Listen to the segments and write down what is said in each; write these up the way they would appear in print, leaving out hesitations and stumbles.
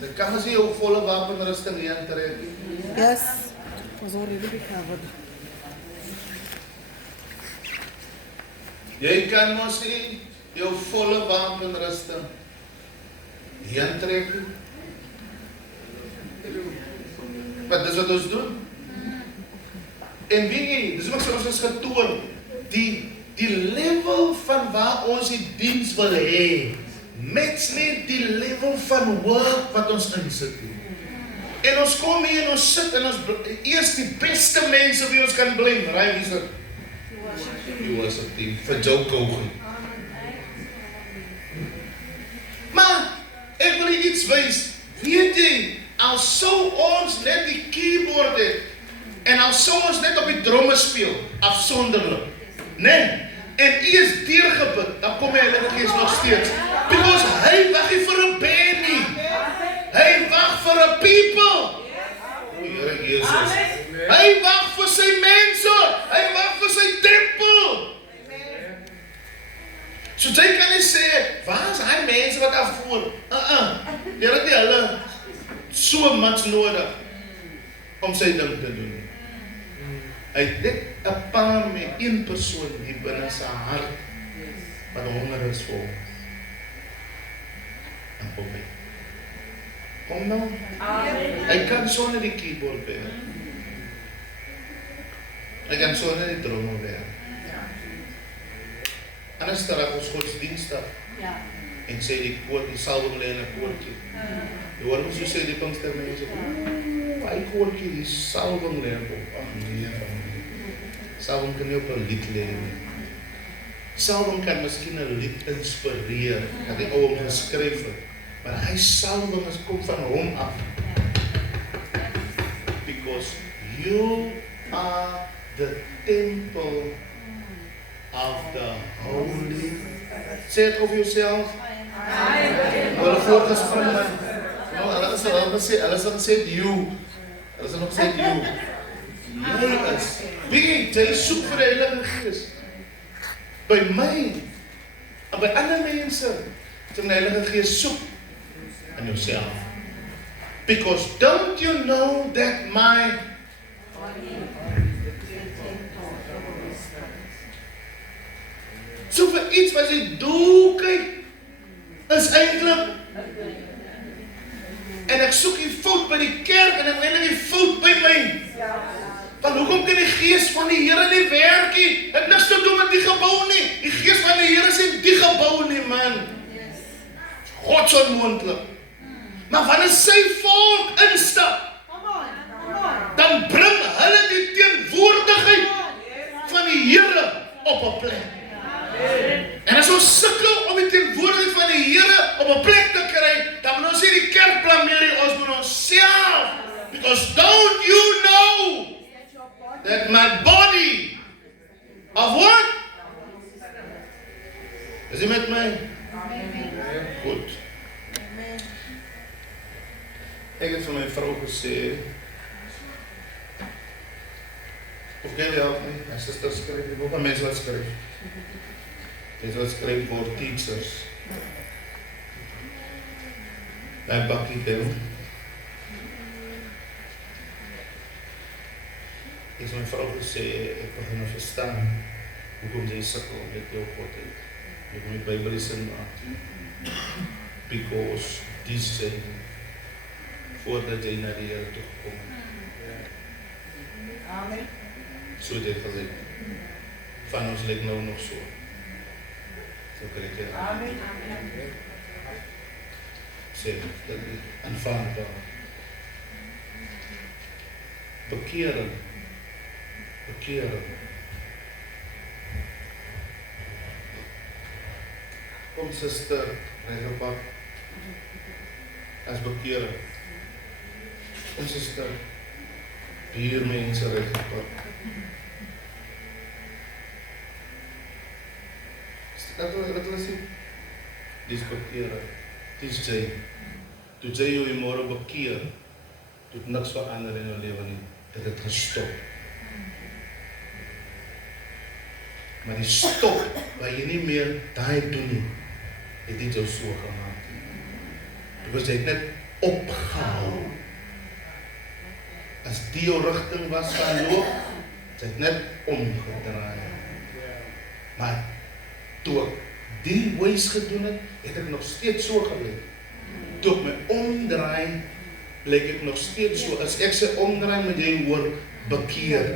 Dit kan mos nie jou volle wapenrusting nie aantrek nie. Yes, it was already recovered. Jy kan mos nie jou volle wapenrusting nie aantrek nie. Maar dis wat ons doen. En weet jy, dis wat ons is getoon, die level van waar ons die diens wil hê, match nie die level van work wat ons insit nie. En ons kom hier en ons sit en ons eers die beste mense wie ons kan blame, right? Wie is dit? Die worship team, vir Joe Kogan. Maar, ek wil jy iets wys, weet jy, al sou ons net die keyboard het, en al sou ons net op die dromme speel, afsonderlik, nee, en hy is deurgebid, dan kom hy Heilige Gees nog steeds, because hy wag nie vir 'n band nie, hy wag vir 'n people, o Here Jesus, hy wag vir sy mense, hy wag vir sy tempel, so jy kan nie sê, waar is hy mense wat afvoer, Here het nie hulle so much nodig, om sy ding te doen. Hy het net 'n paar met een persoon hier binne sy hart wat honger is vir hom. En kom hy. Kom nou. Hy kan sonder die keyboard werk. Hy kan sonder die dromme werk. Anders terug ons godsdienstig. En sê die koord, die salwing lê in 'n koordjie. Jy hoor ons so sê die Pinkstermense, hy koordjie, die salwing lê op. Ag nee. Salwing kan nie op 'n lied lê nie. Salwing kan miskien 'n lied inspireer, dat die ou hom geskryf het. Maar hy salwing is kom van hom af. Because you are the temple of the Holy. Sê het over yourself. Hulle voorgespring man. Hulle is al gesê you. Hulle is nog gesê you. Jy is. Wie jy soek vir die Heilige Gees. By my, en by ander mense, jy die Heilige Gees soek in yourself. Because don't you know that my so vir iets wat jy doel kyk, is eintlik, en ek soek die fout by die kerk, en ek eintlik die fout by my. Want hoekom kan die Gees van die Here nie werk nie? Het niks te doen met die gebou nie. Die Gees van die Here sê die gebou nie, man. Gods onmoontlik. Maar wanneer sy volk instap, dan bring hulle die teenwoordigheid van die Here op 'n plek. En as ons sukkel om die teenwoordigheid van die Here op 'n plek te kry, dan moet ons nie die kerk blameer nie, ons moet onsself. Because don't you know that my body of what? Is jy met my? Goed. Ek het vir my vrou gesê, of kan jy help my? My sister skryf, ek wil van mense wat skryf. Mense wat skryf voor teachers. Daai bakkie bel. Ek het my vrou gesê, ek begin nou verstaan, hoekom jy sukkel met jou God het. Ek moet die Bybel lesin maak. Because this say, voordat jy na die Here toe gekom het. Amen. So het hy gesê, van ons lyk nou nog so. So kan ek hier. Amen. Sê, dat die aanvaardbaar. Bekering. Kom suster, regelpak, as bekering. Kom suster, buurmense regelpak. Dat hulle sê, dis bekering, dis jy. Toe jy jou môre bekeer, doet niks verander in jou lewe nie. Dit het gestop. Maar die stop, waar jy nie meer daai doen nie, het dit jou so gemaak. Because jy het net opgehou. As die jou rigting was van loop, het ek net omgedraai. Maar toe ek die ways gedoen het, het ek nog steeds so geleef. Toe ek my omdraai, blyk ek nog steeds so. As ek sê omdraai, moet jy hoor, bekeer.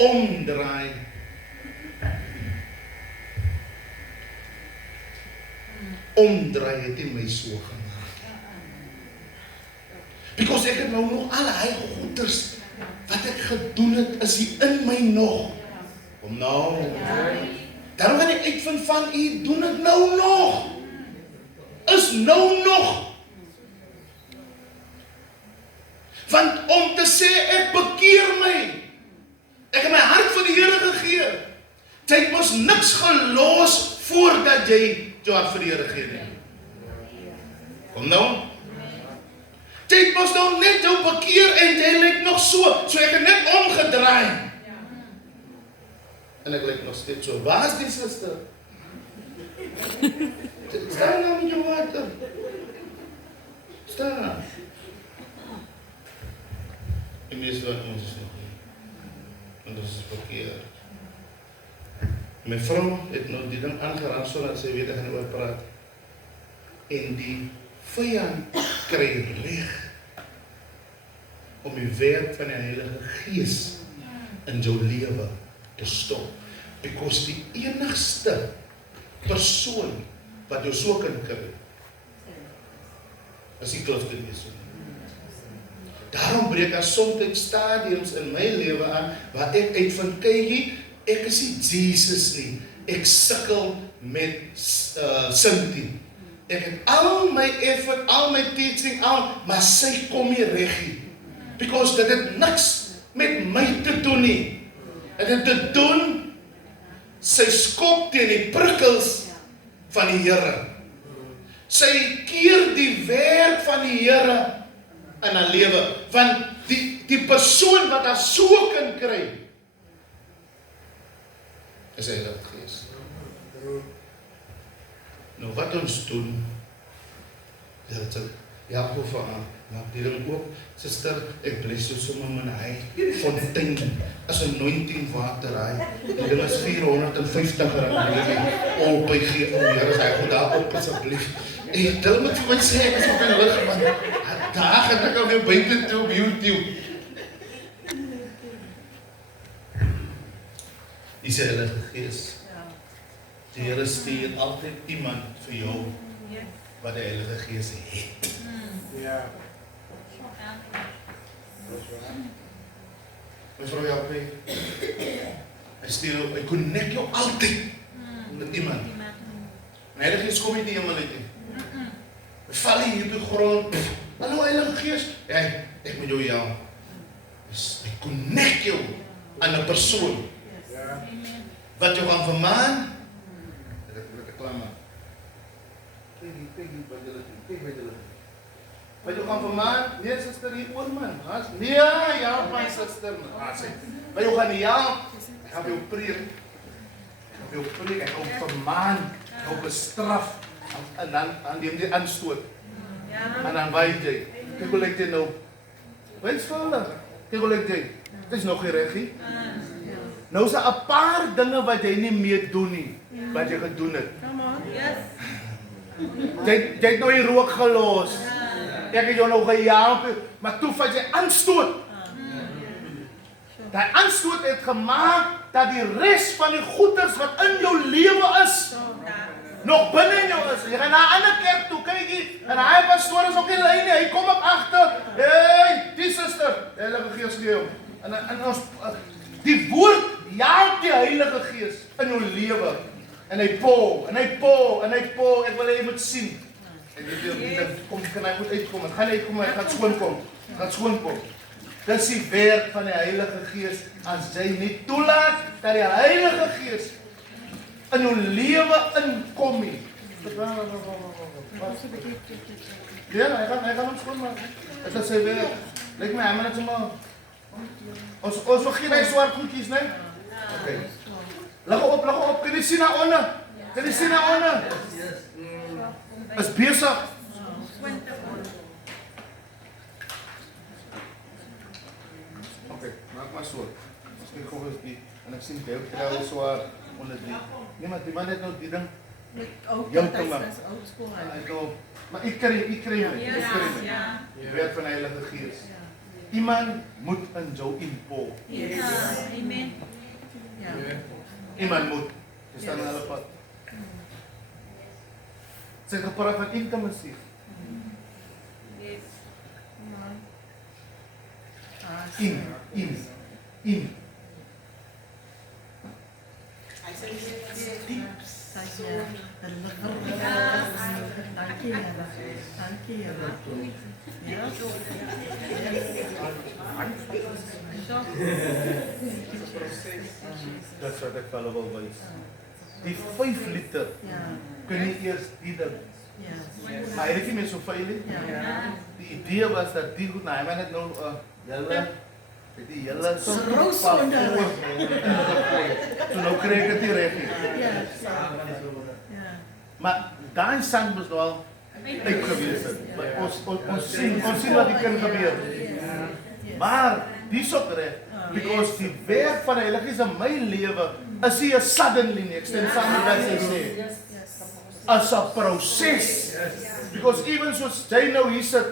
Omdraai. Omdraai het in my so gemaak. Because ek het nou nog al hy goeders wat ek gedoen het, is hier in my nog. Kom nou. Daarom gaan ek uitvind van u, doen het nou nog. Is nou nog. Want om te sê, ek bekeer my. Ek het my hart vir die Here gegee. Jy het mos niks gelos voordat jy jou hart vir die Here gee nie. Kom nou. Jy het mos nou net jou bekeer en jy lyk nog so. So ek het net omgedraai. En ek lyk nog steeds so. Waar is die suster? Staan nou met jou water. Staan. Die meeste wat ons is nog nie. Want ons is bekeer. My vrou het nou die ding aangeraak sodat sy weet ek gaan oor praat. En die vyand kry reg om die werk van die Heilige Gees in jou lewe te stop. Because die enigste persoon wat jou so kan kry, is die klifte wees. Daarom breek daar soms stadiums in my lewe aan, waar ek uitvind, kykie, ek is nie Jesus nie, ek sukkel met Sintie. Ek het al my effort, al my teaching, maar sy kom nie reg nie. Because dit het niks met my te doen nie. Dit het te doen, sy skop teen die prikkels van die Here. Sy keer die werk van die Here in haar lewe, want die persoon wat haar so kan kry, is hy dat Gees. Nou wat ons doen, dat sê, Jacob vir haar, maak die ding ook, sister, ek bless jou sommer met hy, fontein, as 19 water hy, die ding is 450 rand, al by gee, Here, hy goed daar op, asseblief. En dit moet vir my sê, ek is op my lig, man, daar gaan ek alweer buiten toe op YouTube. Die sê Heilige Gees, die Here stuur altyd iemand vir jou, wat die Heilige Gees het. Ja. Mevrou Jappie, hy connect jou altyd met iemand. En Heilige Gees kom nie die hemel uit nie. Hy val hier op die grond, hallo Heilige Gees, ek moet jou help. Hy connect jou aan 'n persoon, wat jou gaan vermaan, ek klaar maar. Wat jou gaan vermaan, nee sister hier oor man, nee, ja my sister, wat jou gaan help, ek gaan jou preek, ek gaan jou vermaan, ek gaan jou bestraf, en dan neem die aanstoot, en dan weet jy, kijk hoe lyk jy nou, wees vullig, kijk hoe lyk jy, dit is nog nie regie, nou is 'n paar dinge wat jy nie meer doen nie, wat jy gedoen het. Jy het nou die rook gelos. Ek het jou nou gehelp, maar toe vat jy aanstoot. Die aanstoot het gemaak dat die res van die goeders wat in jou lewe is, nog binne in jou is. Jy gaan na 'n ander kerk toe, kykie, en hy pastoor is ook nie lyn nie, hy kom op agter. Hey, die suster, die Heilige Gees gee hom. En ons die woord jaag die Heilige Gees in jou lewe. En hy po, ek wil hê jy moet sien. En jy kan hy goed uitkom, het gaan nie uitkom, hy gaan skoonkom. Dis die werk van die Heilige Gees, as jy nie toelaat, dat die Heilige Gees in jou lewe inkom nie. Ja, hy gaan hom skoonmaak. Dit is sy werk. Lyk my, hy moet net sommer, ons vergeet hy swart goedjies, nee? Ok. Lag op, kan jy sien na onder? Is besig. Ek sien jou trou swaar onder die. Nee, maar die man het nou die ding. Ook Jou dat te is maak. ook school. Hy nou, maar ek kry my. Die werk van die Heilige Gees. Iemand moet in jou inpo. Amen. Ja. Iemand moet. Dis dan hulle pad. Sy het gepraat van intimacy. In. That's wat ek vir hulle wil wys. Die 5 liter kun jy eers die ding. Maar hy het nie meer so veel nie. Die idee was dat die goed, hy het nou die hele so nou kry ek dit nie reg nie. Maar daai sang was wel uitgewees het. Ons sien wat die kan gebeur. Maar dis ook reg, because die werk van die Heilige Gees in my lewe is nie 'n suddenly nie. Ek stem saam met wat sy sê. As 'n proses. Because even soos jy nou hier sit,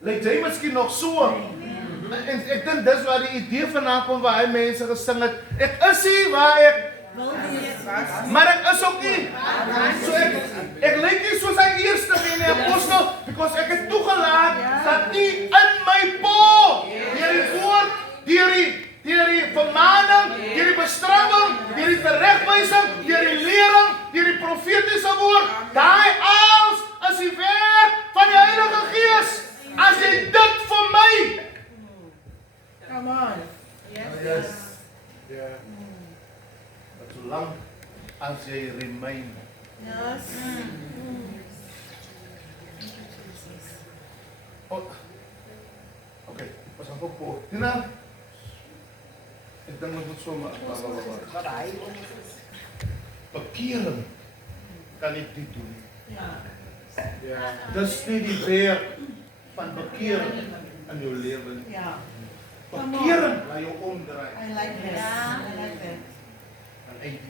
lyk jy miskien nog so. En ek dink dis waar die idee vandaan kom waar hy mense gesing het. Ek is hier waar ek maar ek is ook nie. So ek lyk nie soos hy eerste in die apostel, because ek het toegelaat dat nie in my po deur die woord, deur die vermaning, deur die bestraffing, deur die teregwysing, deur die lering, deur die profetiese woord, daai alles is die werk van die Heilige Gees. As jy dit vir my Come on. yes. But solank as jy remain. Yes. Okay, pas gaan po. Tina. Ek dink ons moet so maar. Bekering kan ek dit doen. Dis nie die werk van bekering in jou lewe nie. Bekering laat jou omdraai. I like this. I like that. En uit.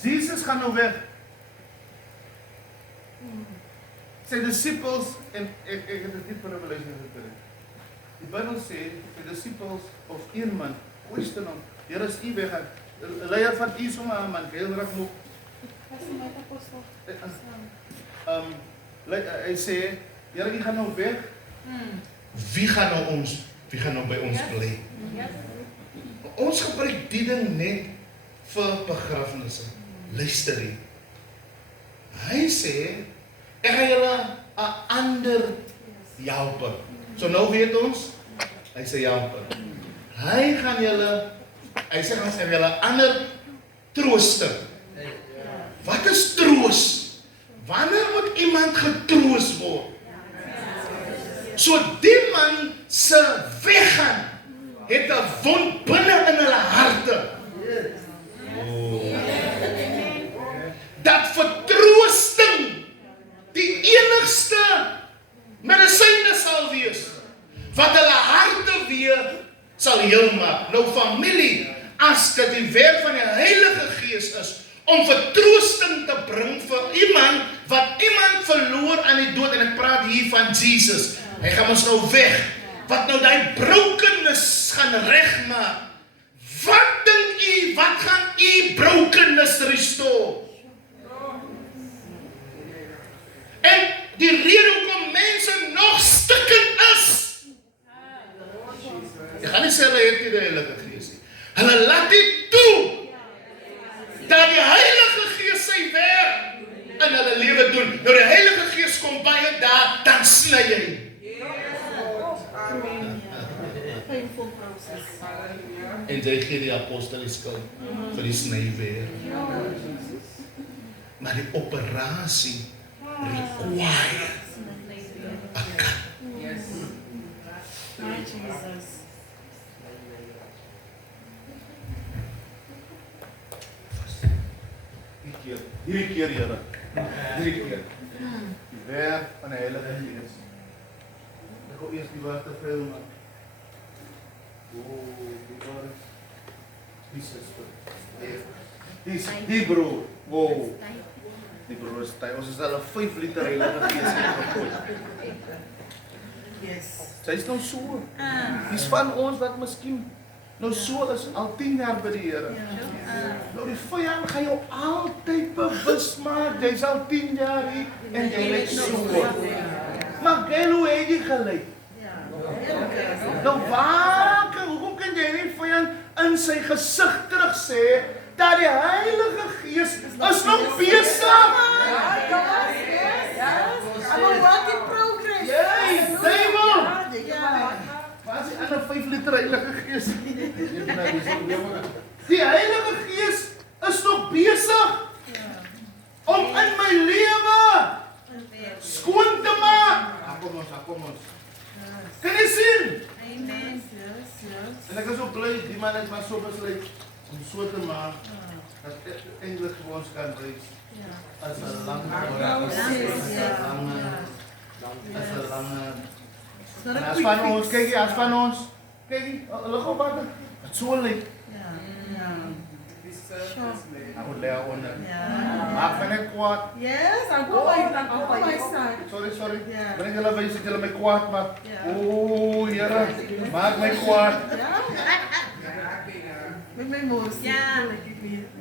Jesus gaan nou weg. Sy disippels en ek het 'n dieper revelation gekry. Die Bybel sê die disippels of een man question hom, Here, is u weg? Leier van u sommer man, heel reg moeg. Hy sê, Here, u gaan nou weg. Wie gaan nou by ons bly? Ons gebruik die ding net vir begrafnisse. Luister hier. Hy sê, ek gaan julle 'n ander helper. So nou weet ons, hy sê helper. Hy sê gaan julle 'n ander trooster. Wat is troos? Wanneer moet iemand getroos word? So die man se weggaan het 'n wond binne in hulle harte. Dat vertroosting die enigste medisyne sal wees wat hulle harte weer sal heel maak. Nou familie, as dit die werk van die Heilige Gees is om vertroosting te bring vir iemand wat iemand verloor aan die dood, en ek praat hier van Jesus. Hy gaan ons nou weg, wat nou die brokenness gaan regmaak. Wat dink u, wat gaan u brokenness restore? En die rede hoekom mense nog stikkend is, ek gaan nie sê hulle het nie die Heilige Gees nie. Hulle laat dit toe dat die Heilige Gees sy werk in hulle lewe doen. Nou die Heilige Gees kom baie daar, dan sny jy. Painful process. En jy gee die apostel die skuld vir die snywerk. Maar die operasie require a cut. My Jesus. Hierdie keer, Here. Hierdie keer. Die werk van die Heilige Gees. Ek wil eers die woord te veel maak. Die broer. Wow. Die broer is tyd. Ons is al 'n 5 liter Heilige Gees ingegooi. Yes. Sy is nou so. Dis van ons wat miskien nou so is al 10 jaar by die Here. Nou die vyand gaan jou altyd bewus maak. Jy's al 10 jaar hier en jy lyk so. Maar kyk hoe het jy gelyk? Nou hoekom kan jy nie vyand in sy gesig terug sê dat die Heilige Gees is nog besig? I'm a work in progress. Jy, duiwel! Waar is die ander 5 liter Heilige Gees? Die Heilige Gees is nog besig om in my lewe skoon te maak. Kom ons. Kan jy sien? En ek is so bly, die man het maar so besluit om so te maak dat eintlik vir ons kan wees as 'n lange as van ons, kyk as van ons, kyk, hulle gaan wat het so lyk. Ek moet leer onder. Maak my net kwaad. Yes, I'm going my side. Sorry. Ja. Bring hulle wys dat hulle my kwaad maak. O, Here, maak my kwaad. Met my mos.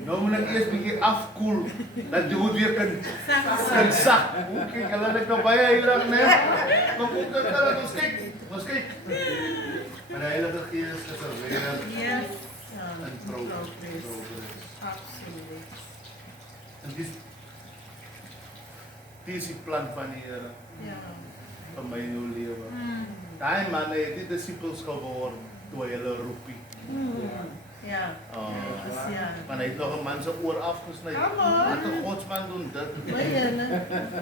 Nou moet ek eers bietjie afkoel dat die hoed weer kan sak. Kyk, hulle het nou baie heilig, né? Maar kom ons kyk. Maar die Heilige Gees is er weer. Yes. En progress. Absoluut. En dis is die plan van die Here vir my nou lewe. Daai man het die disippels geword toe hy hulle roepie. Ja. Maar hy het nog 'n man se oor afgesny. Wat 'n godsman doen dit.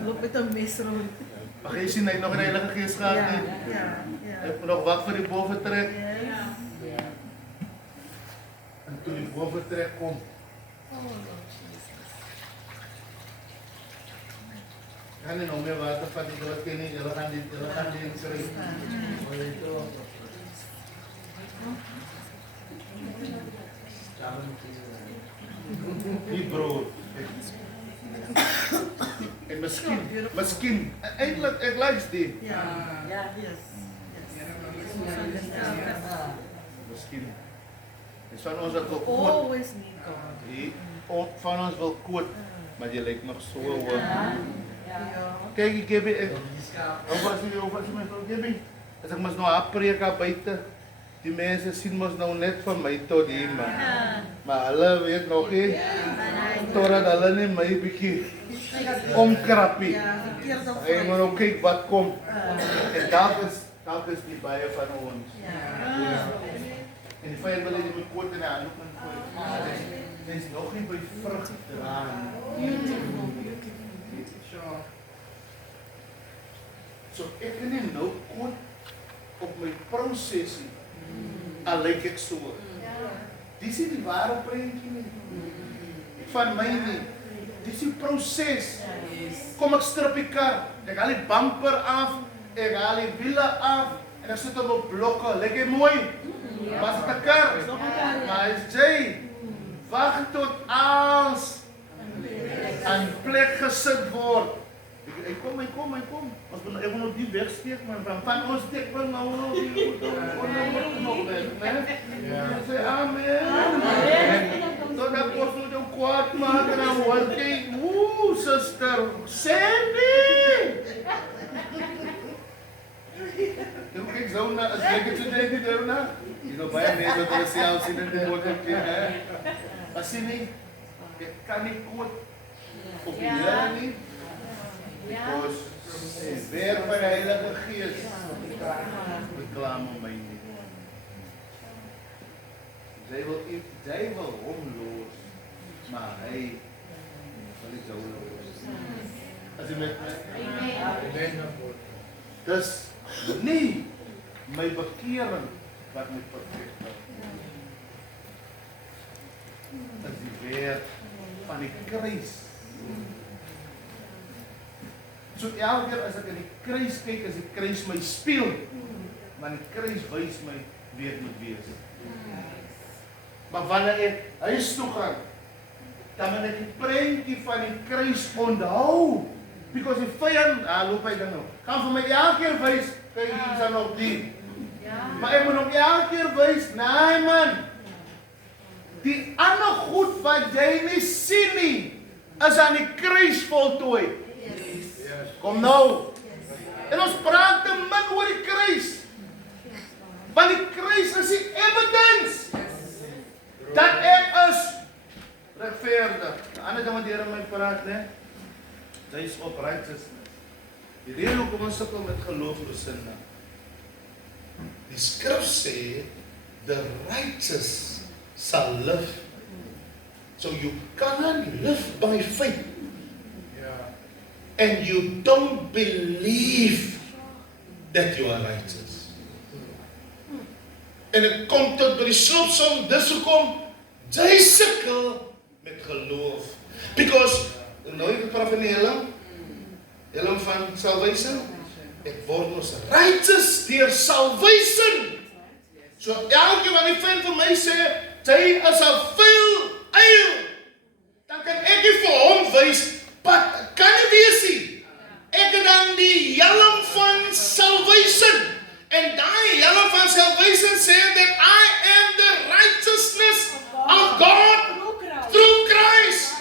Loop met 'n mes rond. Maar jy sien hy het nog 'n Heilige Gees gehad nie. Hy het nog wat vir die bowe trek. En toe die bowe trek kom, kan jy nou meer water vat, hulle ken nie, hulle gaan die kry. Die broer. En miskien, eintlik ek like dit. Miskien. Dis van ons wat wil koot. Always need God. Van ons wil koot, maar jy lyk nog so hoog. Kyk, ek gee hoe was jy my vrou gee? As ek mos nou haar preek daar buite. Die mense sien mos nou net van my tot hier, maar hulle weet nog nie totdat hulle nie my bietjie omkrappie. Ek moet ook kyk wat kom. En dalk is die baie van ons. En die vyand wil nie met koot in die hand gooi. Dit is nog nie by vrug dra nie. So ek kan nie nou koot op my prosesie. Al lyk ek so. Dis nie die ware prentjie nie. Van my nie. Dis die proses. Kom ek strip die kar, ek haal die bumper af, ek haal die wiele af en ek sit hom op blokke. Lyk hy mooi? Was dit 'n kar? Maar is jy wag tot alles aan plek gesit word. Ek kom. Ons moet ek moet nou die wegsteek, maar van ons steek wel nou die nog weg, né? Sê amen. Tot dat ons moet jou kwaad maak en dan hoor jy, suster, Sandy! Ek sou na, as ek het gedink dit nou. Jy nou baie mense wat hulle self sien in die motorkie, hè? As jy nie, ek kan nie koot op die Here nie. Because die werk van die Heilige Gees beklaam om my nie. Jy wil hom los, maar hy wil nie jou los. As jy met my dis nie my bekering wat my perfek maak. Dit is die werk van die kruis. So elke keer as ek in die kruis kyk, as die kruis my spieël, maar die kruis wys my weet moet wees. Maar wanneer ek huis toe gaan, dan moet ek die prentjie van die kruis onthou. Because die vyand, loop hy dan nou. Kan vir my elke keer wys, kyk hier dan op die. Maar ek moet hom elke keer wys, nee man. Die ander goed wat jy nie sien nie, is aan die kruis voltooi. Kom nou. En ons praat te min oor die kruis. Want die kruis is die evidence dat ek is regverdig. Die ander ding wat die Here my praat, né? Hy is oprighteous. Die rede hoekom ons sukkel met geloof gesinne. Die skrif sê, the righteous shall live. So you cannot live by faith. And you don't believe that you are righteous. En dit kom tot by die slotsom, dis hoekom jy sukkel met geloof. Because, nou ek praat van die helm van salvation, ek word ons righteous deur salvation. So elke wat die vriend vir my sê, jy is 'n veel eil, dan kan ek nie vir hom wys, but kan nie wees nie. Ek het dan die helm van salvation. En die helm van salvation sê that I am the righteousness of God through Christ.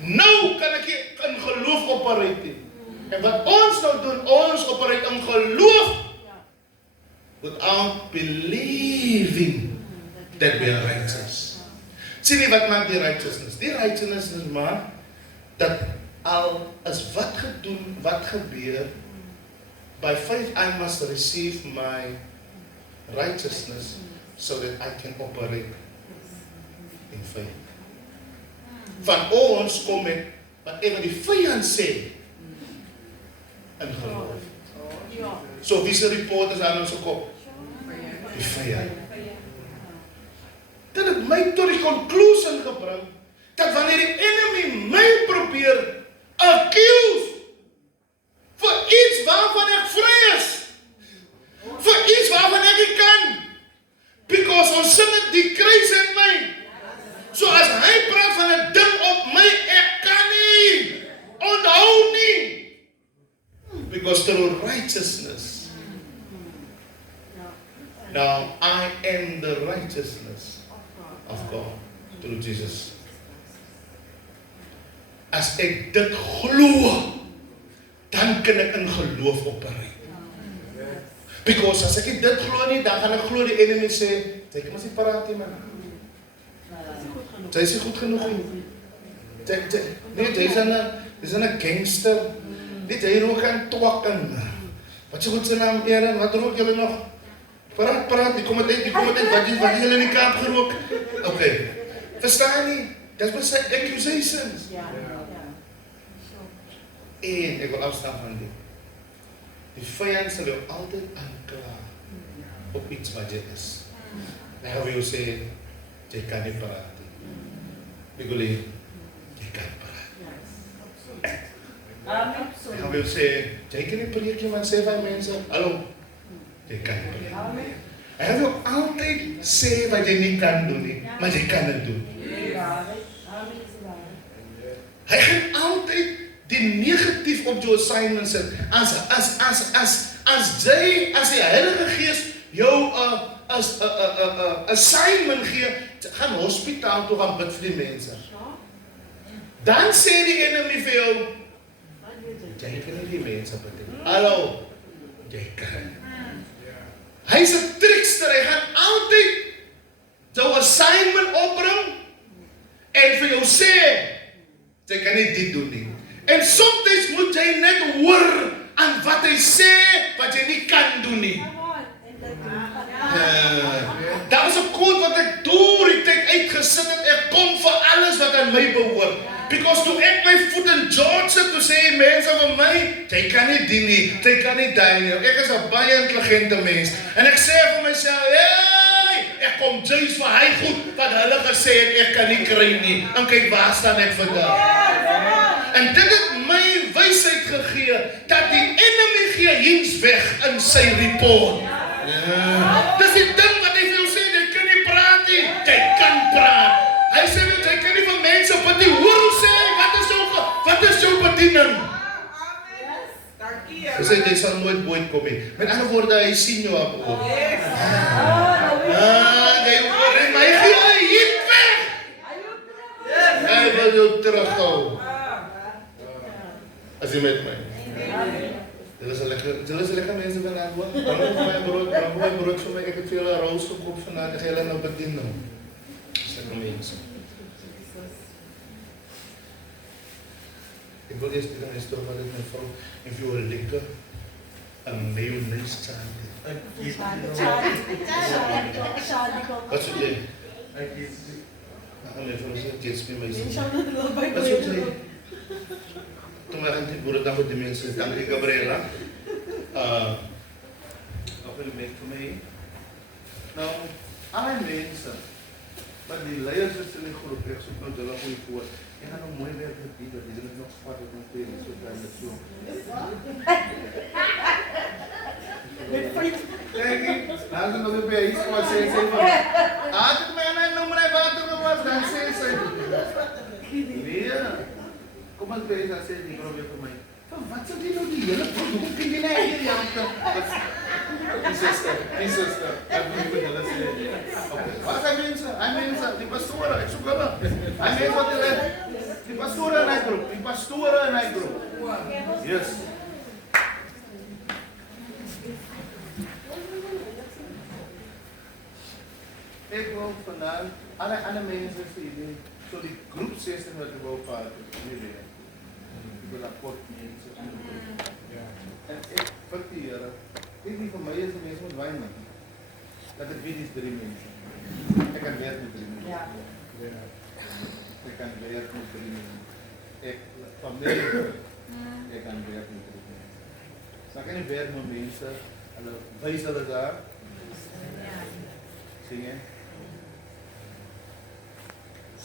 Nou kan ek in geloof operate. En wat ons nou doen, ons operate in geloof without believing that we are righteous. Sien jy wat maak die righteousness? Die righteousness maak dat al is wat gedoen, wat gebeur, by faith I must receive my righteousness so that I can operate in faith. Van ons kom met wat even die vyand sê in geloof. So wie se report is aan ons kop? Die vyand. Dit het my tot die conclusion gebring dat wanneer die enemy my probeer accuse vir iets waarvan ek vry is, vir iets waarvan ek nie kan, because ons sing het die kruis in my. So as hy praat van 'n ding op my, ek kan nie onthou nie, because through righteousness, now I am the righteousness of God through Jesus. As ek dit glo, dan kan ek in geloof operate. Because as ek dit glo nie, dan gaan ek glo die enemy sê, jy kan mos nie praat nie man. Jy is nie goed genoeg nie. Nee, jy is 'n gangster. Dit jy rook en twak en wat jy goed sy naam eer, wat rook julle nog? Praat, die kom uit, wat julle in die kaap gerook. Okay, verstaan nie? Dis wat sy accusations. En ek wil afstaan van dit. Die vyand sal jou altyd aankla op iets wat jy is. Hy gaan vir jou sê, jy kan nie praat nie. Ek wil jy kan praat. Hy gaan vir jou sê, jy kan nie preek nie, want sê van mense, hallo, jy kan nie preek. Hy gaan jou altyd sê wat jy nie kan doen nie, maar jy kan het doen. Hy gaan altyd die negatief op jou assignment sit. As die Heilige Gees jou assignment gee, gaan hospitaal toe gaan bid vir die mense. Dan sê die enemy vir jou, jy kan nie die mense bid nie. Hallo, jy kan. Hy is 'n trickster, hy gaan altyd jou assignment opbring en vir jou sê, jy kan nie dit doen nie. En soms moet jy net hoor aan wat hy sê, wat jy nie kan doen nie. Daar was 'n quote wat ek deur die tyd uitgesit het, ek kom vir alles wat aan my behoort. Because toe ek my voet in George sit, toe sê mense van my, jy kan nie die nie, jy kan nie die nie. Ek is 'n baie intelligente mens. En ek sê vir myself, hey, ek kom juist vir hy goed, wat hulle gesê het, ek kan nie kry nie. En kyk, waar staan ek vandag? En dit het my wysheid gegee, dat die enemy gee hints weg in sy report. Dis die ding wat hy vir jou sê, jy kan nie praat nie. Jy kan praat. Hy sê net, jy kan nie vir mense wat die hoor hoe sê, wat is jou bediening? Hy sê, jy sal nooit boot kom nie. Met ander woorde, hy sien jou op oog. Jy hoor en my gee hy hier weg. Hy wil jou terughou. As jy met my. Julle is lekker mense vanavond hoor. Bring my brood vir my. Ek het vir julle roos gekoop vanavond. Ek gaan julle nou bedien nou. Dis lekker mense. Ik wil eerst beginnen met wat ik mijn vrouw en voor een lekker mayonaise charlie. Wat zou jij? Nee, voor een keer speel mij zo. Wat zou jij? Toen wij gaan die boeren dan met die mensen, dank je Gabriela. Wat wil je mee voor mij? Nou, alle mensen, maar die leiders in de groep, ik zoek nou de goede voor. En dan een mooi werk met die, dat is nog wat op mijn tenen, zo daar met zo. Kijk, als ik nog een beetje iets wat zei van, als ik mij noem maar water was, dan zei ze. Nee, kom maar bij, dan zei die probeer voor mij. Wat zou die nou die hele product in die eigen janken? Die zuster, dat moet ik met hulle zeggen. Wat zijn mensen? Hij mensen, die pastoren, ik zoek hulle. Hij mensen wat hulle. Die pastoren in die groep, die pastoren in die groep. Yes. Ik wil vandaag alle mensen zien, zo die groep 16 wat ik wil praten, niet meer. Ik wil akkoord mensen. En ik verteer, ik niet van mij is de mensen met weinig. Dat het wie is 3 mensen. Ik kan werken met 3 mensen. Ik kan werken met 3 mensen. Ik, familie, ik kan werken met 3 mensen. Dan kan ik werken met mensen, wij zullen daar zingen.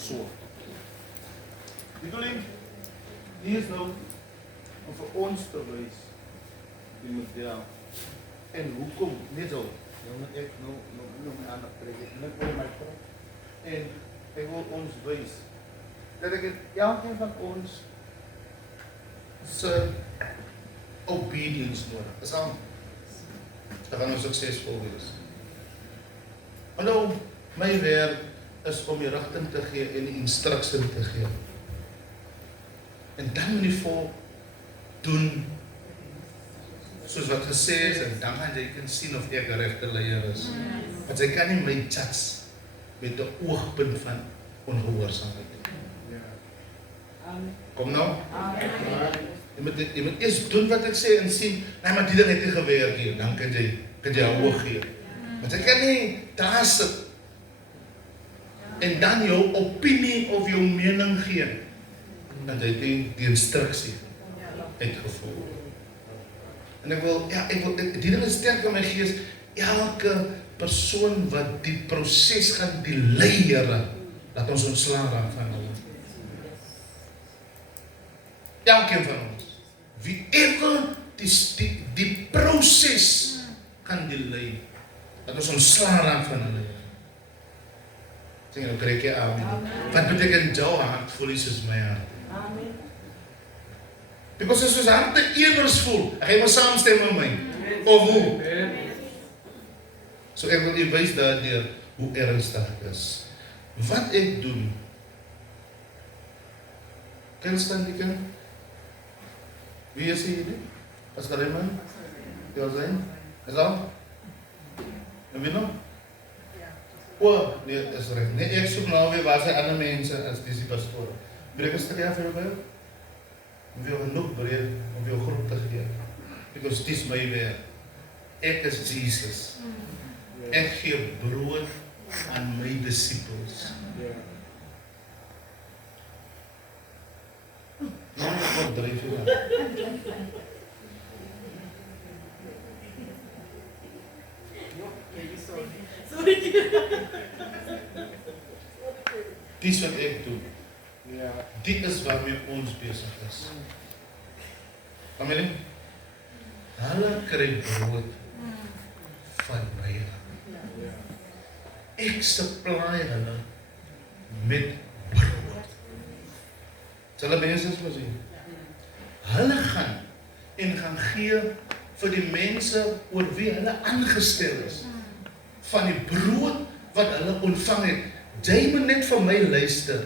Zo. Die bedoeling, die is nou om voor ons te wijzen, die model. En hoe komt dit zo? Ik noem mijn aandacht trekken, ik wil mij vragen. En ik wil ons wijzen. Dat ik het elkeen van ons zijn obedience nodig. Dat is al. Dat gaan we succesvol wees. Maar nou, mijn werk is om je richting te geven en die instructie te geven. En dan moet je voor doen zoals wat gesê is en dan gaan jy kan sien of ek 'n regte leier is. Want jy kan nie my judge met 'n oogpunt van ongehoorsaamheid. Kom nou? Jy moet eerst doen wat ek sê en sien, nee maar die ding het nie gewerk hier, dan kan jy 'n oog gee. Want jy kan nie daar sit en dan jou opinie of jou mening gee. Dan jy die instruksie uitgevoer. En ek wil, die ding is sterk in my gees, elke persoon wat die proses gaan delay, Here, laat ons ontslaan raak van hulle. Elkeen van ons. Wie ever die proses gaan delay, laat ons ontslaan raak van hulle. Sing nou kry ek amen. Wat beteken jou hart voel soos my hart? Amen. Because as ons harte eenders voel, ek gaan maar saamstem met my. Of hoe? So ek wil u wys daardeur hoe ernstig dit is. Wat ek doen? Kan staan die kind? Wie is hier? Pastor Raymond? Jy zijn? Is dat? En wie nog? O, nee, is reg. Nee, ek soek nou weer waar sy ander mense as die pastoor. Breek 'n stukkie af vir jou. Om jou genoeg breed om jou groep te gee. Because dis my werk. Ek is Jesus. Ek gee brood aan my disciples. Nou, wat dryf jy dan? Dis wat ek doen. Dit is waarmee ons besig is. Familie, hulle kry brood van my. ek supply hulle met brood. Sal hulle mense so sien? Hulle gaan en gaan gee vir die mense oor wie hulle aangestel is. Van die brood wat hulle ontvang het. Jy moet net vir my luister.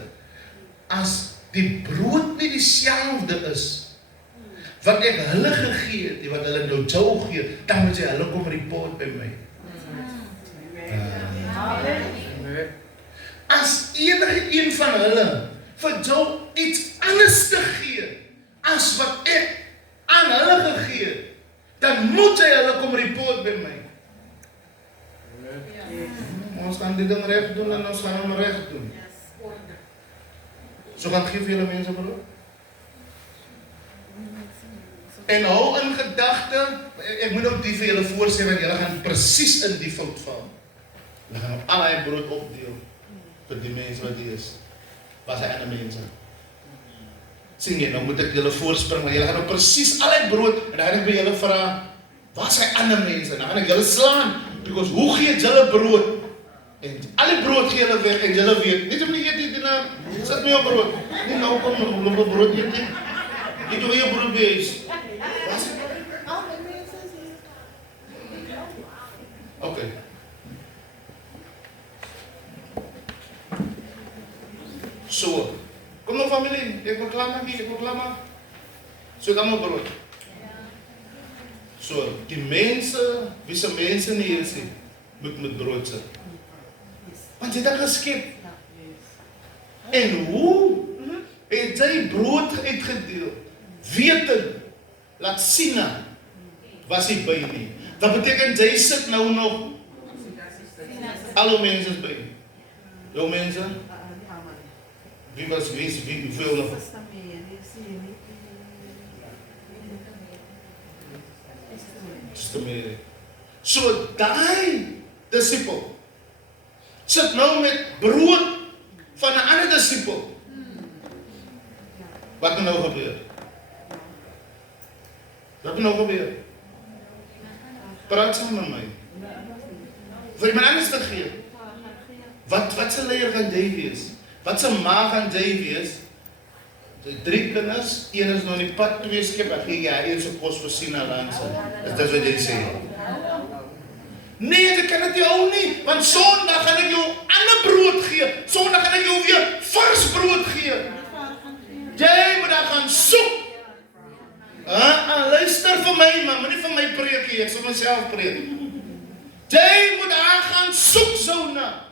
As die brood nie dieselfde is wat ek hulle gegee het, wat hulle nou jou gee, dan moet jy hulle kom report by my. As enige een van hulle vir jou iets anders te gee as wat ek aan hulle gegee het, dan moet jy hulle kom report by my. Ons gaan die ding reg doen en ons gaan hom reg doen. So gaan gee vir julle mense brood. En hou in gedagte, ek moet ook die vir julle voorsê, want julle gaan presies in die fout val. Julle gaan op al die brood opdeel vir die mense wat die is. Wat sy ander mense. Sien jy, nou moet ek julle voorspring, maar julle gaan op presies al die brood, en dan gaan ek by julle vra, wat sy ander mense, dan gaan ek julle slaan, because hoe gee julle brood? En alle brood gee julle weg, en julle weet, niet om nie eet die naam, sit my op brood, nie nou kom nog op brood eet nie, nie toe jy brood wees. Oké. So, kom nou familie, ek wil klaar maak. So, dan moet brood. So, die mense, wie se mense nie is nie, moet met brood sit. Want jy het dit geskep. En hoe het jy brood uitgedeel? Weten, laat sien, was hy by nie. Dat beteken jy sit nou nog. Alle mense is by. Jou mense? Wie was wie hoeveel nog? So daai disipel sit nou met brood van 'n ander disipel. Wat nou gebeur? Wat nou gebeur? Praat saam met my. Vir iemand anders te gee. Wat se leier gaan jy wees? Wat se ma gaan jy wees? Die 3 kinders, een is nou in die pad 2 skep, ek gee jy eers op kos voorsien na langs. Is dit wat jy sê? Nee, ek kan dit nie hou nie, want Sondag gaan ek jou ander brood gee. Sondag gaan ek jou weer vars brood gee. Jy moet dan gaan soek. Luister vir my, man, maar nie vir my preekie, ek sal myself preek. Jy moet dan gaan soek, Sona.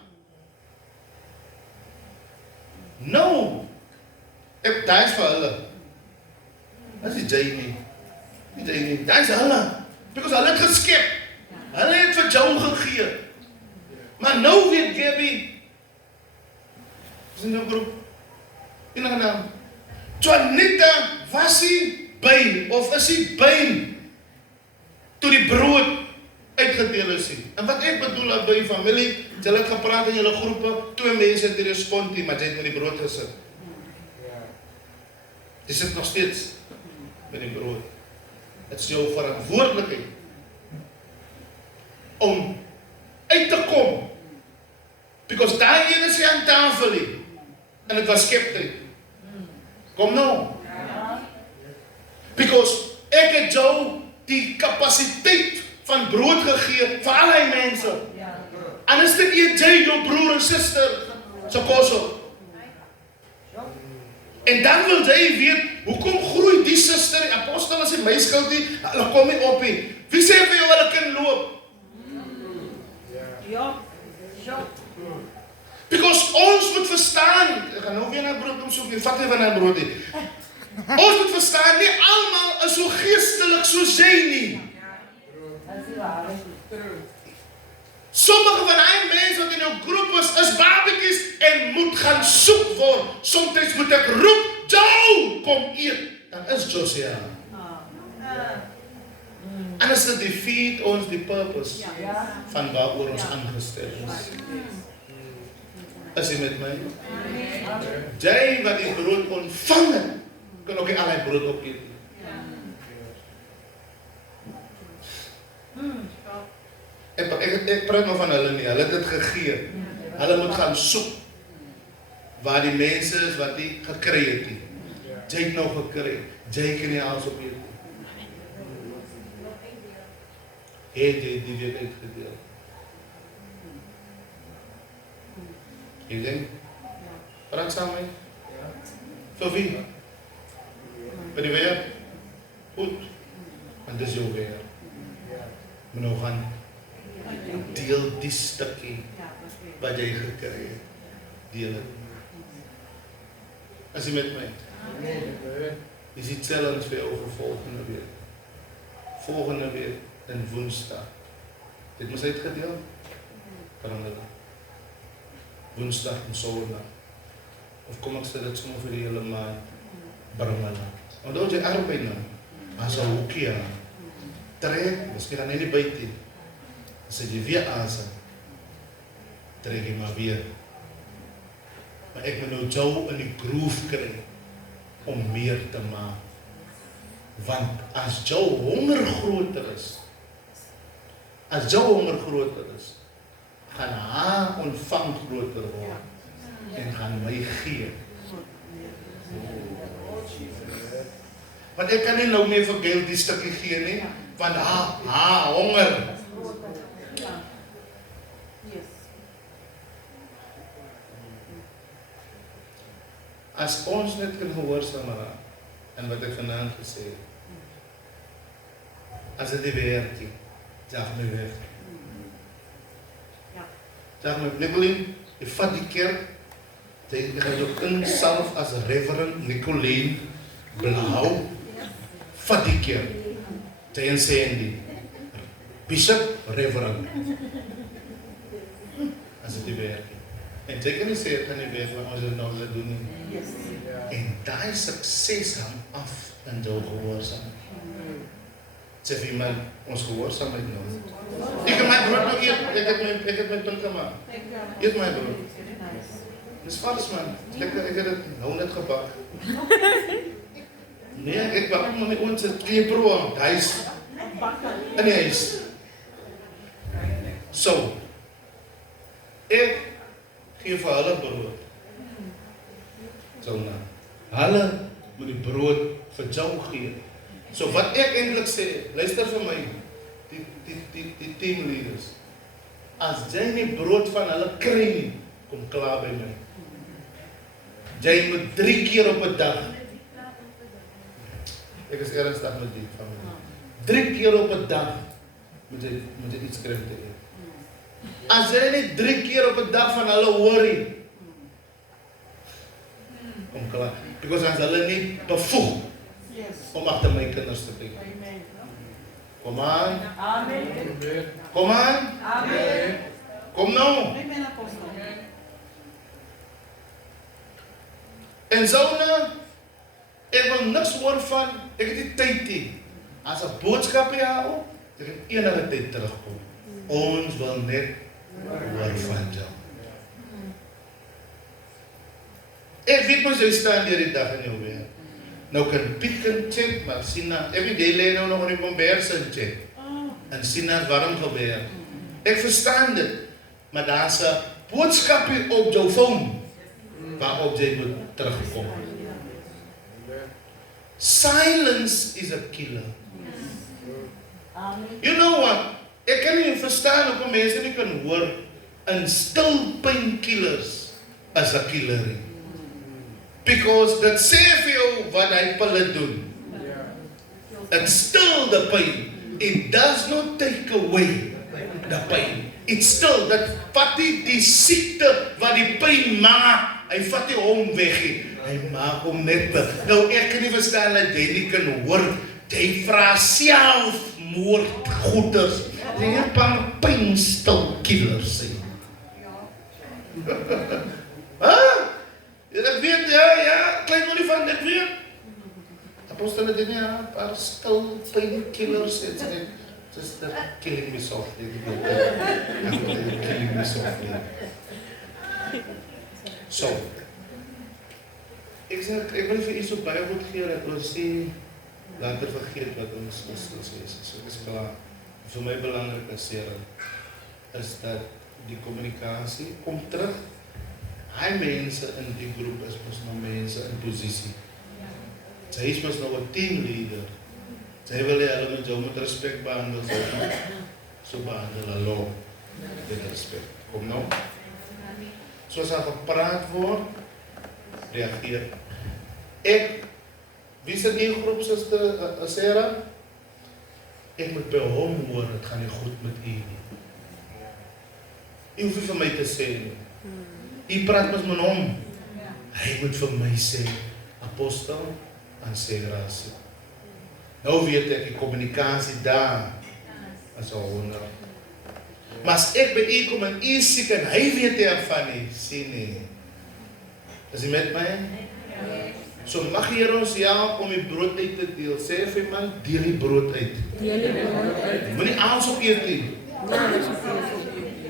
Nou, ek daai is vir hulle. Dat is jy nie. Daai is hulle. Because hulle het geskep. Hulle het vir jou gegee. Maar nou weet Gabby, is in jou groep, enige naam, Juanita, was hy by, of is hy by, toe die brood uitgedeel is hy. En wat ek bedoel by familie, julle het gepraat in julle groepe, 2 mense het die respond nie, maar jy het met die brood gesit. Jy sit nog steeds met die brood. Het is jou verantwoordelikheid om uit te kom. Because daar een is hy aan tafel nie. En het was skeptiek. Kom nou. Because ek het jou die kapasiteit van brood gegee vir al die mense. Anders dan eet jy jou broer en suster se kos op. En dan wil jy weet, hoekom groei die suster, die apostel as die my skuld nie, hulle kom nie op nie. Wie sê vir jou hulle kan loop? Ja. Because ons moet verstaan, ek gaan nou weer na brood omsoek, nie vat even na brood nie. Ons moet verstaan, nie almal is so geestelik soos jy nie. Sommige van die mense wat in jou groep is babietjies en moet gaan soek word. Soms moet ek roep, Joe, kom eet. Dan is Josia. Anders het defeat ons die purpose van waaroor ons aangestel is. Is jy met my? Jy wat die brood ontvang het, kan ook nie al die brood opgeet. Ek praat maar van hulle nie, hulle het dit gegee. Hulle moet gaan soek waar die mense is wat die gekry het nie. Jy het nou gekry, jy kan nie alles op hier. Het jy die week uitgedeel? Jy denk? Praat saam met? Vir wie? Vir die weer? Goed. Want dis jou weer. Maar nou gaan deel die stukkie wat jy gekry het. Deel het. As jy met my? Jy sê challenge vir jou vir volgende week. Volgende week in Woensdag. Dit moes uitgedeel? Verander. Woensdag en Sondag. Of kom ek sê dit sommer vir die hele maand. Bring hulle. Want dan jy arbeid nou. As 'n hoekie aan. Trek, miskien dan nie buite. As jy weer asem. Trek jy maar weer. Maar ek moet nou jou in die groove kry om meer te maak. Want as jou honger groter is, gaan haar ontvang groter word en gaan my gee. Want ek kan nie nou meer vir Gail die stukkie gee nie, want haar honger. As ons net kan gehoorsaam raak, en wat ek vanaand gesê het, as dit die werkie, jaag my weg. Jaag my, Nicolien, jy vat die kerk, jy gaan jou insalf as Reverend Nicolien Blauw, vat die kerk, jy en sê in die, Bishop Reverend, as dit die werkie. En jy kan nie sê, ek kan nie weet wat ons dit nou wil doen nie. En daai sukses hang af in jou gehoorsaam. Sê vir my, ons gehoorsaamheid nou. Ek het my brood nog eet, ek het my punt gemaakt. Eet my brood. Dis vals man, ek het het nou net gebak. Nee, ek bak maar my ons het geen brood, huis. In die huis. So, ek gee vir hulle brood. So nou, hulle moet die brood vir jou gee. So wat ek eintlik sê, luister vir my, die teamleaders. As jy nie brood van hulle kry nie, kom klaar by my. Jy moet 3 keer op 'n dag. Ek is ernstig met die familie. 3 keer op 'n dag moet jy iets kry te eet. As jy nie 3 keer op 'n dag van hulle hoor nie, kom klaar. Because as hulle nie bevoeg om agter my kinders te kyk. Kom aan. Amen. Kom aan. Amen. Kom nou. Amen, apostel. En so nou, ek wil niks hoor van, ek het die tyd nie. As 'n boodskap hou, ek kan enige tyd terugkom. Ons wil net hoor van jou. Ek weet mos jy staan deur die dag in jou weer. Nou kan Piet kan chat, maar Sina, every day lê nou nog in die kombers en chat. En Sina warm gebeur. Ek verstaan dit, maar daar's 'n boodskapie op jou foon waarop jy moet terugkom. Silence is a killer. You know what? Ek kan nie verstaan hoekom mense nie kan hoor in stil painkillers as 'n killer. Because dit sê vir jou wat hy pille doen. It still the pain. It does not take away the pain. It's still that vat die siekte wat die pyn maak. Hy vat die hom weg. Hy maak hom net. Nou ek kan nie verstaan dat jy nie kan hoor. Jy vra selfmoord goeders. Jy het 'n paar pynstillkillers sê. Ek weet, ja, klein olifant, ek weet. Apostel het nie 'n paar stil painkillers het. Just killing me softly. Killing me softly. So, ek wil vir u so baie goed gee dat ons sê later vergeet wat ons is. So dis klaar. Vir my belangrik is dat die communicatie, kom terug. Hy mense in die groep is mos nou mense in posisie. Sy is mos nou 'n teamleader. Sy wil hê hulle moet jou met respek behandel, so behandel hulle met respek. Kom nou. Soos daar gepraat word, reageer. Wie is in die groep, Suster Sarah? Ek moet by hom hoor, het gaan nie goed met u nie. U hoef nie vir my te sê nie. U praat mos met hom. Hy moet vir my sê, apostel en Sarah sê. Nou weet ek, die kommunikasie daar is 'n wonder. Maar as ek by u kom en u siek en hy weet nie ervan nie, sien nie. Is hy met my? So mag die Here ons help om die brood uit te deel. Sê vir my, deel die brood uit. Moenie alles opeet nie.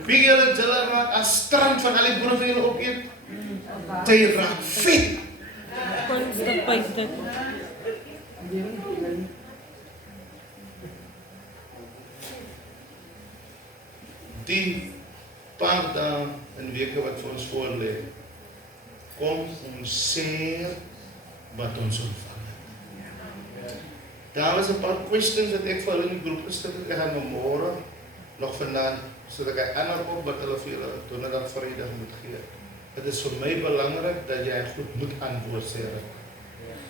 Wie julle raak as strand van al die brood wat julle opeet? Jy raak vet. Die paar dae en weke wat vir ons voorlê, kom ons sê wat ons ontvang het. Daar was 'n paar questions wat ek vir hulle in die groep gestel het. Ek gaan môre nog vanaand sodat ek ander op wat hulle vir julle donderdag Vrydag moet gee. Dit is vir my belangrik dat jy goed moet antwoord sê.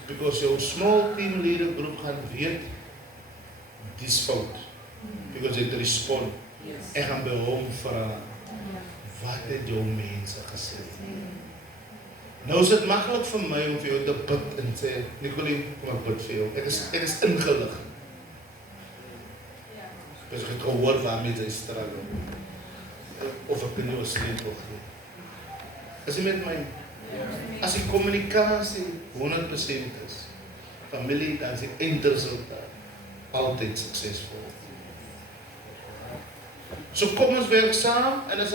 Because jou small team leader groep gaan weet dis fout. Because jy het respond. Ek gaan by hom vra wat het jou mense gesê. Nou is dit maklik vir my om vir jou te bid en sê, Nicoline, kom ek bid vir jou. Ek is ingelig. Dus ek het gehoor waarmee sy struggle. Of ek kan jou 'n sleutel gee. Is jy met my? As die kommunikasie 100% is, familie, dan is die eindresultaat altyd suksesvol. So kom ons werk saam en as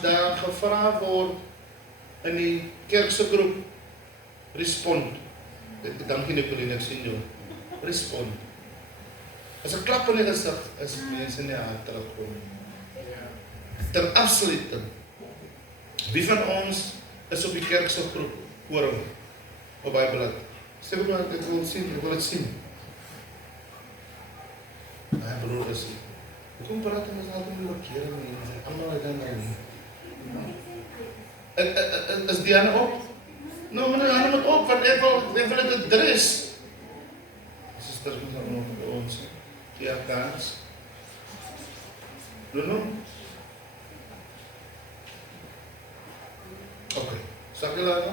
daar gevra word in die kerkse groep, respond. Dankie Nicoline, ek sien jou. Respond. As 'n klap in die gesig is mense nie hard terugkom. Ter afsluiting. Wie van ons is op die kerkse groep koring op Bybelblad? Sê maar ek wil dit sien. My broer is hier. Hoekom praat ons altyd oor kere mense? Almal het dan is Diana op? Nou, meneer, Diana moet op, want ek wil dit adres. Suster, moet nou nog by ons. Ja, kans. No. Oké, sal jy laat?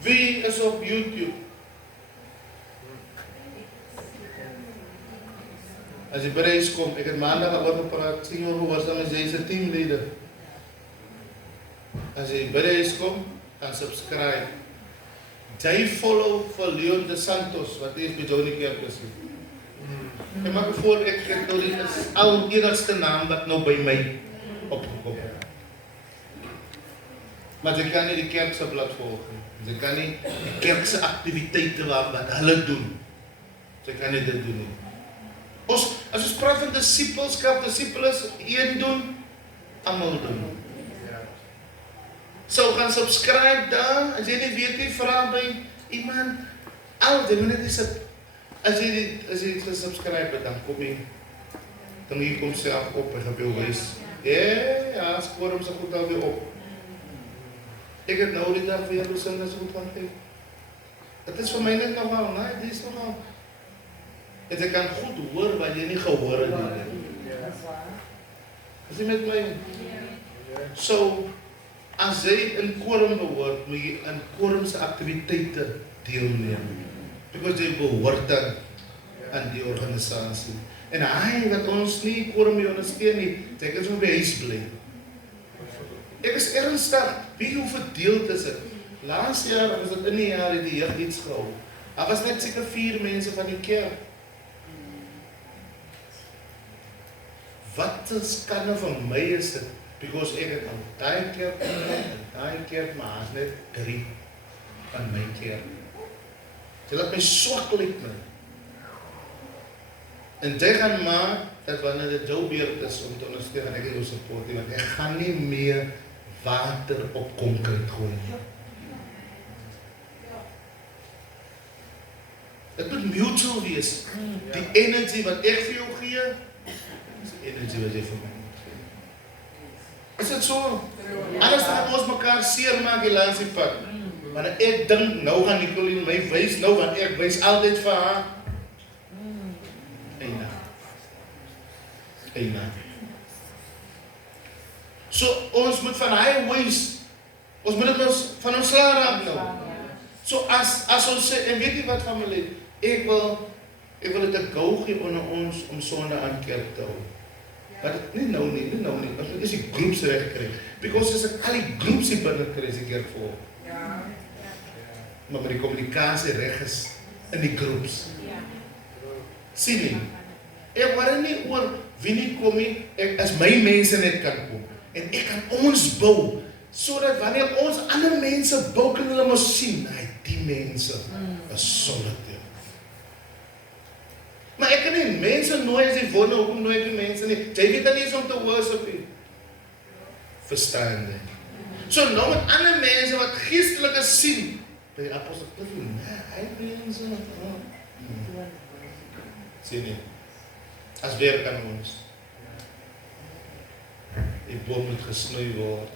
Wie is op YouTube? As jy bereis kom, ek het maandag al gepraat, sien jy hoe was dan as jy is 'n teamleader? As jy bereis kom, dan subscribe. Jy follow vir Leon de Santos, wat is by Johnny Kerk is. Ek maak voor ek nou die al enigste naam wat nou by my opgekom het. Maar jy kan nie die kerk se blad volg nie. Jy kan nie die kerk se aktiwiteite wat hulle doen. Jy kan nie dit doen nie. As ons praat van disipelskap, disipels een doen, almal doen. So gaan subscribe daar, as jy nie weet nie, vra by iemand, die minute is dit, as jy gesubscribe het, dan kom jy kom self op, en op jou wees, ja, skoor hom so goed alweer op. Ek het nou die dag weer besing, as goed van kyk. Het is vir my net nogal, nee, dit is nogal. En jy kan goed hoor wat jy nie gehoor het nie. Is jy met my? So, as jy in Quorum behoort, moet jy in Quorum se aktiwiteite deelneem. Because jy behoort aan die organisasie. En hy wat ons nie Quorum mee ondersteun nie, jy kan so by huis bly. Ek is ernstig, wie hoe verdeeld is dit? Laas jaar, was dit in die jaar, die jeug iets gehou. Daar was net seker 4 mense van die kerk. Wat is kanne van my is dit? Because ek het al daai kerk en daai kerk, maar as net 3 van my kerk. Jy laat my swak lyk my. En jy gaan maar dat wanneer dit jou beurt is om te ondersteun, en ek jou support, want ek gaan nie meer water op konkreet gooi nie. Dit moet mutual wees. Die energie wat ek vir jou gee, is die energie wat jy vir my moet gee. Is dit so? Anders gaan ons mekaar seermaak die laaste pad. Maar ek dink, nou gaan Nicoline my wys, nou want ek wys altyd vir haar. Eina. So, ons moet van hy wys, ons moet het van ons sla raak nou. So, as ons sê, en weet jy wat familie, ek wil dit 'n gou gee onder ons om Sondag aan kerk te hou. Maar dit nie nou nie, as ons die groeps reg kry. Because as ek al die groeps hier binne kry, is die kerk vol. Maar die kommunikasie reg is in die groeps. Sien nie? Ek worry nie oor wie nie kom nie, as my mense net kan kom. En ek kan ons bou, sodat wanneer ons ander mense bou, kan hulle mos sien, die mense is solid. Maar ek kan nie mense nooi as die wonder, hoekom nooi die mense nie? Jy weet dan nie eens om te worship nie. Verstaan jy? So nou met ander mense wat geestelik is sien, by die apostel, hy mense, sien nie? As weer kan ons. Die boom moet gesnoei word.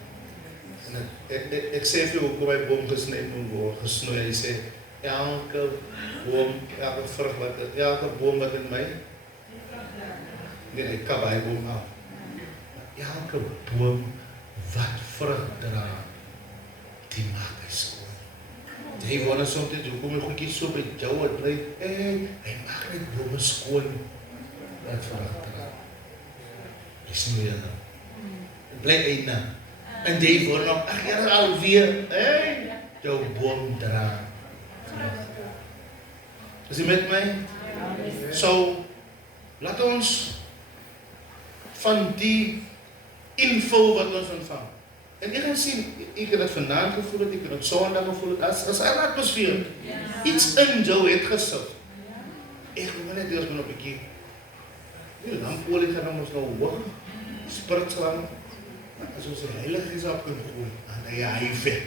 En ek sê vir jou, hoekom my boom gesnoei moet word, gesnoei, hy sê, elke boom, elke vrug wat, elke boom wat in my, nee, ek kap hy boom af. Elke boom wat vrug dra, die maak hy skoon. Jy wonder soms dit, hoekom my goedkie so by jou het bly, hy maak net bome skoon, wat vrug dra. Hy snoei hulle. Bly einde. En jy word nog, ag jy alweer, jou boom dra. Is jy met my? So, laat ons van die info wat ons ontvang. En jy gaan sien, ek het dit vanavond gevoel het, ek het dit Sondag gevoel het, as hy atmosfeer, iets in jou het gesif. Ek wil net deels met 'n bietjie, die lampolie gaan ons nou hoog, spiritslang, as ons die Heilige Gees op kan gooi, dan hy vet.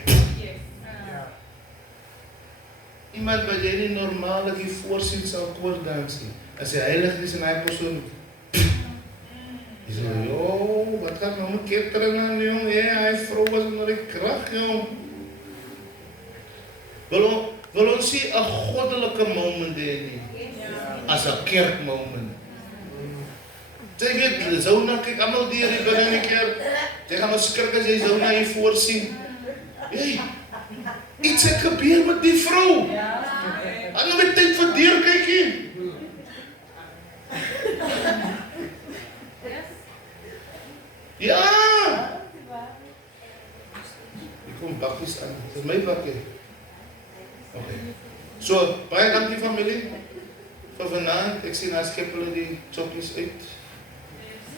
Iemand wat jy nie normaal dat jy voorsien sal koordans nie. As die Heilige Gees in hy persoon, jy sê, joh, wat gaat nou met kettering aan, jong? Hy vrou was onder die kracht, jong. Wil ons sê, 'n goddelike moment nie, as 'n kerk moment. Jy weet, Zona, kyk allemaal die hier binne in die kerk, jy gaan maar skrik as jy Zona hier voorsien. Hey, iets het gebeur met die vrou. Aan nou met tyd vir deur kyk hier. Ja! Ek kom bakkies aan. Dit is my bakkie. Okay. So, baie dankie familie. Vir vanaand, ek sien as skep hulle die chokkies uit.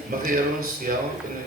Mag jy ons help en